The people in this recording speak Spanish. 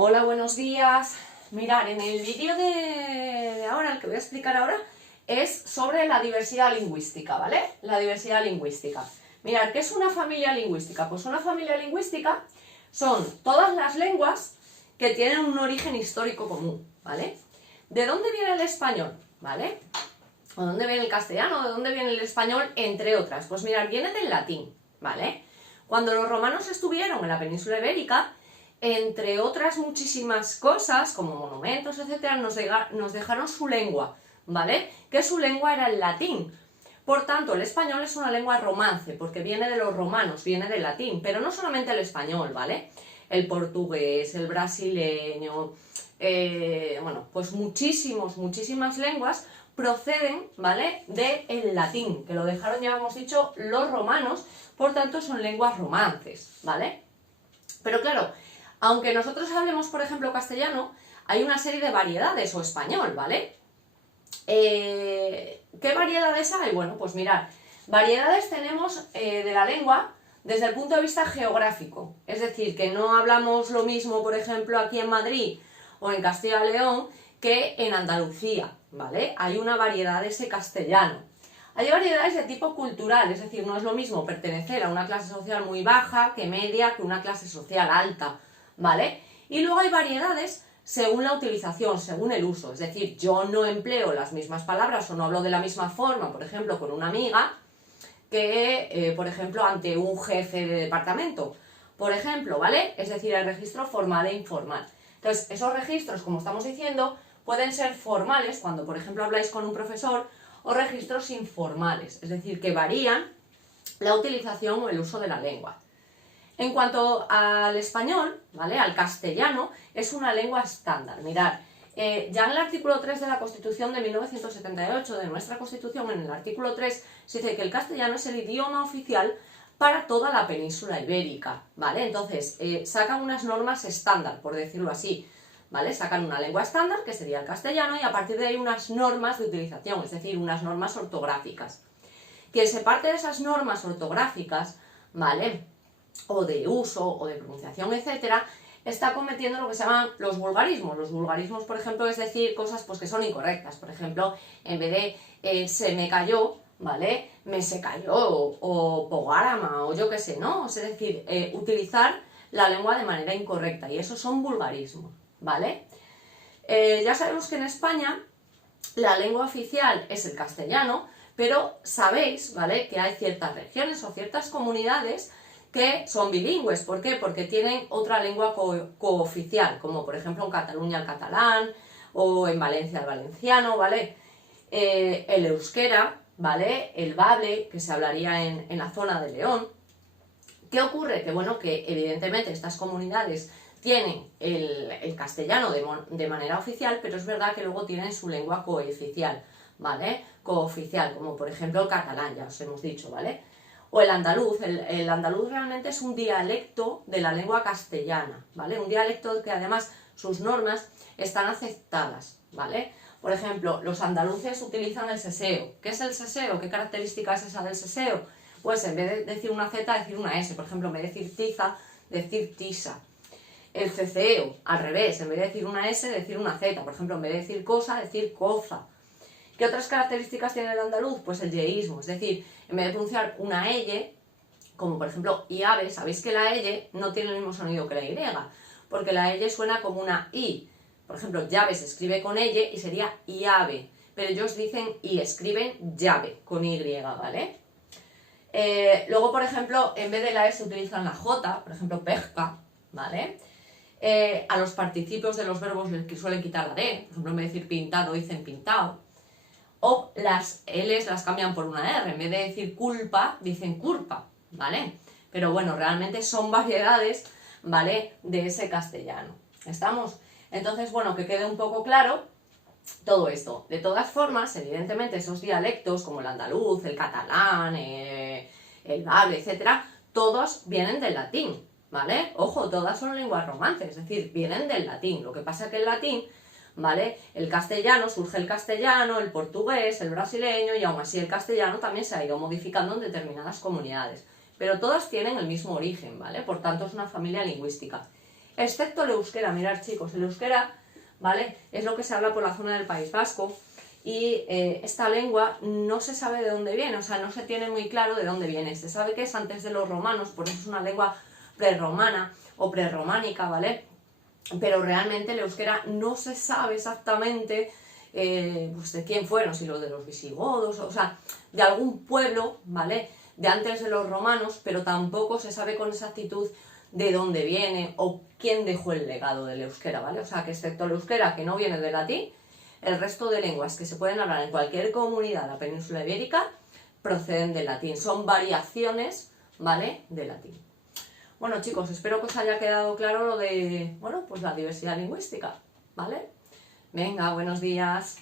Hola, buenos días. Mirad, en el vídeo de ahora, el que voy a explicar ahora, es sobre la diversidad lingüística, ¿vale? La diversidad lingüística. Mirad, ¿qué es una familia lingüística? Pues una familia lingüística son todas las lenguas que tienen un origen histórico común, ¿vale? ¿De dónde viene el español? ¿Vale? ¿O dónde viene el castellano? ¿De dónde viene el español? Entre otras. Pues mirad, viene del latín, ¿vale? Cuando los romanos estuvieron en la península ibérica, entre otras muchísimas cosas, como monumentos, etcétera, nos dejaron su lengua, ¿vale? Que su lengua era el latín. Por tanto, el español es una lengua romance, porque viene de los romanos, viene del latín, pero no solamente el español, ¿vale? El portugués, el brasileño, bueno, pues muchísimas lenguas proceden, ¿vale?, del latín, que lo dejaron, ya hemos dicho, los romanos, por tanto son lenguas romances, ¿vale? Pero claro, aunque nosotros hablemos, por ejemplo, castellano, hay una serie de variedades, o español, ¿vale? ¿Qué variedades hay? Bueno, pues mirad, variedades tenemos de la lengua desde el punto de vista geográfico, es decir, que no hablamos lo mismo, por ejemplo, aquí en Madrid o en Castilla y León que en Andalucía, ¿vale? Hay una variedad de ese castellano. Hay variedades de tipo cultural, es decir, no es lo mismo pertenecer a una clase social muy baja que media que una clase social alta, ¿vale? Y luego hay variedades según la utilización, según el uso, es decir, yo no empleo las mismas palabras o no hablo de la misma forma, por ejemplo, con una amiga, que, por ejemplo, ante un jefe de departamento, por ejemplo, ¿vale? Es decir, el registro formal e informal. Entonces, esos registros, como estamos diciendo, pueden ser formales, cuando, por ejemplo, habláis con un profesor, o registros informales, es decir, que varían la utilización o el uso de la lengua. En cuanto al español, ¿vale?, al castellano, es una lengua estándar. Mirad, ya en el artículo 3 de la Constitución de 1978, de nuestra Constitución, en el artículo 3, se dice que el castellano es el idioma oficial para toda la península ibérica, ¿vale? Entonces, sacan unas normas estándar, por decirlo así, ¿vale? Sacan una lengua estándar, que sería el castellano, y a partir de ahí unas normas de utilización, es decir, unas normas ortográficas. Quien se parte de esas normas ortográficas, ¿vale?, o de uso, o de pronunciación, etcétera, está cometiendo lo que se llaman los vulgarismos. Los vulgarismos, por ejemplo, es decir cosas pues, que son incorrectas. Por ejemplo, en vez de se me cayó, ¿vale?, me se cayó, o pogárama, o yo qué sé, ¿no? Es decir, utilizar la lengua de manera incorrecta, y esos son vulgarismos, ¿vale? Ya sabemos que en España la lengua oficial es el castellano, pero sabéis, ¿vale?, que hay ciertas regiones o ciertas comunidades que son bilingües. ¿Por qué? Porque tienen otra lengua cooficial, como por ejemplo en Cataluña el catalán, o en Valencia el valenciano, ¿vale? El euskera, ¿vale?, el bable, que se hablaría en la zona de León. ¿Qué ocurre? Que bueno, que evidentemente estas comunidades tienen el castellano de manera oficial, pero es verdad que luego tienen su lengua cooficial, ¿vale? Cooficial, como por ejemplo el catalán, ya os hemos dicho, ¿vale? O el andaluz. El andaluz realmente es un dialecto de la lengua castellana, ¿vale? Un dialecto que además sus normas están aceptadas, ¿vale? Por ejemplo, los andaluces utilizan el seseo. ¿Qué es el seseo? ¿Qué característica es esa del seseo? Pues en vez de decir una Z, decir una S. Por ejemplo, en vez de decir tiza, decir tisa. El ceceo, al revés, en vez de decir una S, decir una Z. Por ejemplo, en vez de decir cosa, decir coza. ¿Qué otras características tiene el andaluz? Pues el yeísmo, es decir, en vez de pronunciar una L, como por ejemplo iave, sabéis que la L no tiene el mismo sonido que la Y, porque la L suena como una I. Por ejemplo, llave se escribe con L y sería iave, pero ellos dicen y escriben llave, con Y, ¿vale? Luego, por ejemplo, en vez de la S utilizan la J, por ejemplo, pesca, ¿vale? A los participios de los verbos les suelen quitar la D, por ejemplo, en vez de decir pintado, dicen pintado. O las L's las cambian por una R, en vez de decir culpa, dicen culpa, ¿vale? Pero bueno, realmente son variedades, ¿vale?, de ese castellano. ¿Estamos? Entonces, bueno, que quede un poco claro todo esto. De todas formas, evidentemente, esos dialectos, como el andaluz, el catalán, el bable, etcétera, todos vienen del latín, ¿vale? Ojo, todas son lenguas romances, es decir, vienen del latín. Lo que pasa es que el latín, ¿vale?, el castellano, surge el castellano, el portugués, el brasileño, y aún así el castellano también se ha ido modificando en determinadas comunidades. Pero todas tienen el mismo origen, ¿vale? Por tanto, es una familia lingüística. excepto el euskera. Mirad, chicos, el euskera, ¿vale? Es lo que se habla por la zona del País Vasco y esta lengua no se sabe de dónde viene, o sea, no se tiene muy claro de dónde viene. Se sabe que es antes de los romanos, por eso es una lengua prerromana o prerrománica, ¿vale? Pero realmente el euskera no se sabe exactamente pues de quién fueron, si los de los visigodos, o sea, de algún pueblo, ¿vale? De antes de los romanos, pero tampoco se sabe con exactitud de dónde viene o quién dejó el legado del euskera, ¿vale? O sea, que excepto el euskera, que no viene del latín, el resto de lenguas que se pueden hablar en cualquier comunidad de la península ibérica proceden del latín, son variaciones, ¿vale?, del latín. Bueno, chicos, espero que os haya quedado claro lo de, bueno, pues la diversidad lingüística, ¿vale? Venga, buenos días.